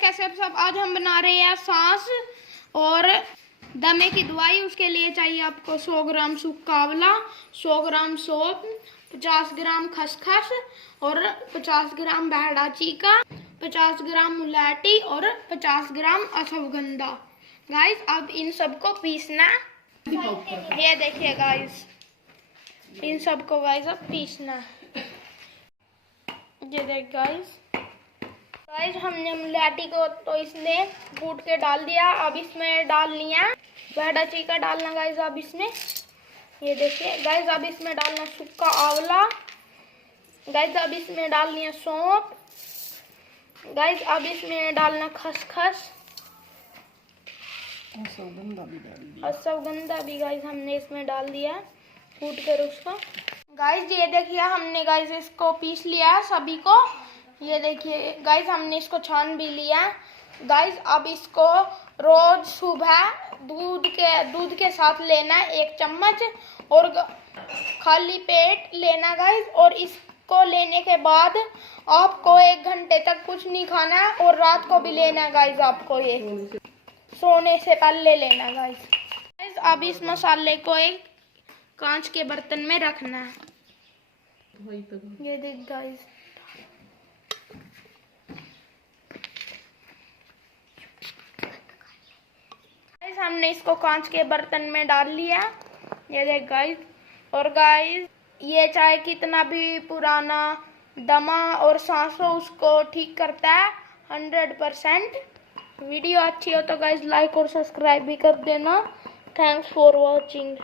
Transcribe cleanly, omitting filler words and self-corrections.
कैसे सब। आज हम बना रहे हैं सांस और दमे की दवाई। उसके लिए चाहिए आपको 100 ग्राम सूखा आंवला, 100 ग्राम सौंफ, 50 ग्राम खसखस और 50 ग्राम बहड़ा चीका, 50 ग्राम मुलायटी और 50 ग्राम अश्वगंधा। गाइस अब इन सबको पीसना। ये देखिए गाइस, इन सबको गाइस अब पीसना। ये देख गाइस हमने मुलायटी को तो इसने कूट के डाल दिया। अब इसमें डाल लिया बहड़ा चीका डालना गाइस। अब इसमें ये देखिए गाइस, अब इसमें डालना सूखा आंवला गाइस। अब इसमें डालनी है सौंफ गाइस। अब इसमें डालना खसखस, अश्वगंधा भी गाइस हमने इसमें डाल दिया कूट कर उसको। गाइस ये देखिए हमने गाइस इसको पीस लिया है सभी को। ये देखिए गाइस हमने इसको छान भी लिया गाइस। अब इसको रोज सुबह दूध के साथ लेना 1 चम्मच और खाली पेट लेना गाइस। और इसको लेने के बाद आपको 1 घंटे तक कुछ नहीं खाना है और रात को भी लेना है गाइस। आपको ये सोने से पहले लेना गाइस। अब इस मसाले को एक कांच के बर्तन में रखना है। ये देख गाइस, हमने इसको कांच के बर्तन में डाल लिया। ये देख गाइस। और गाइस ये चाहे कितना भी पुराना दमा और सांस हो उसको ठीक करता है 100%। वीडियो अच्छी हो तो गाइस लाइक और सब्सक्राइब भी कर देना। Thanks for watching.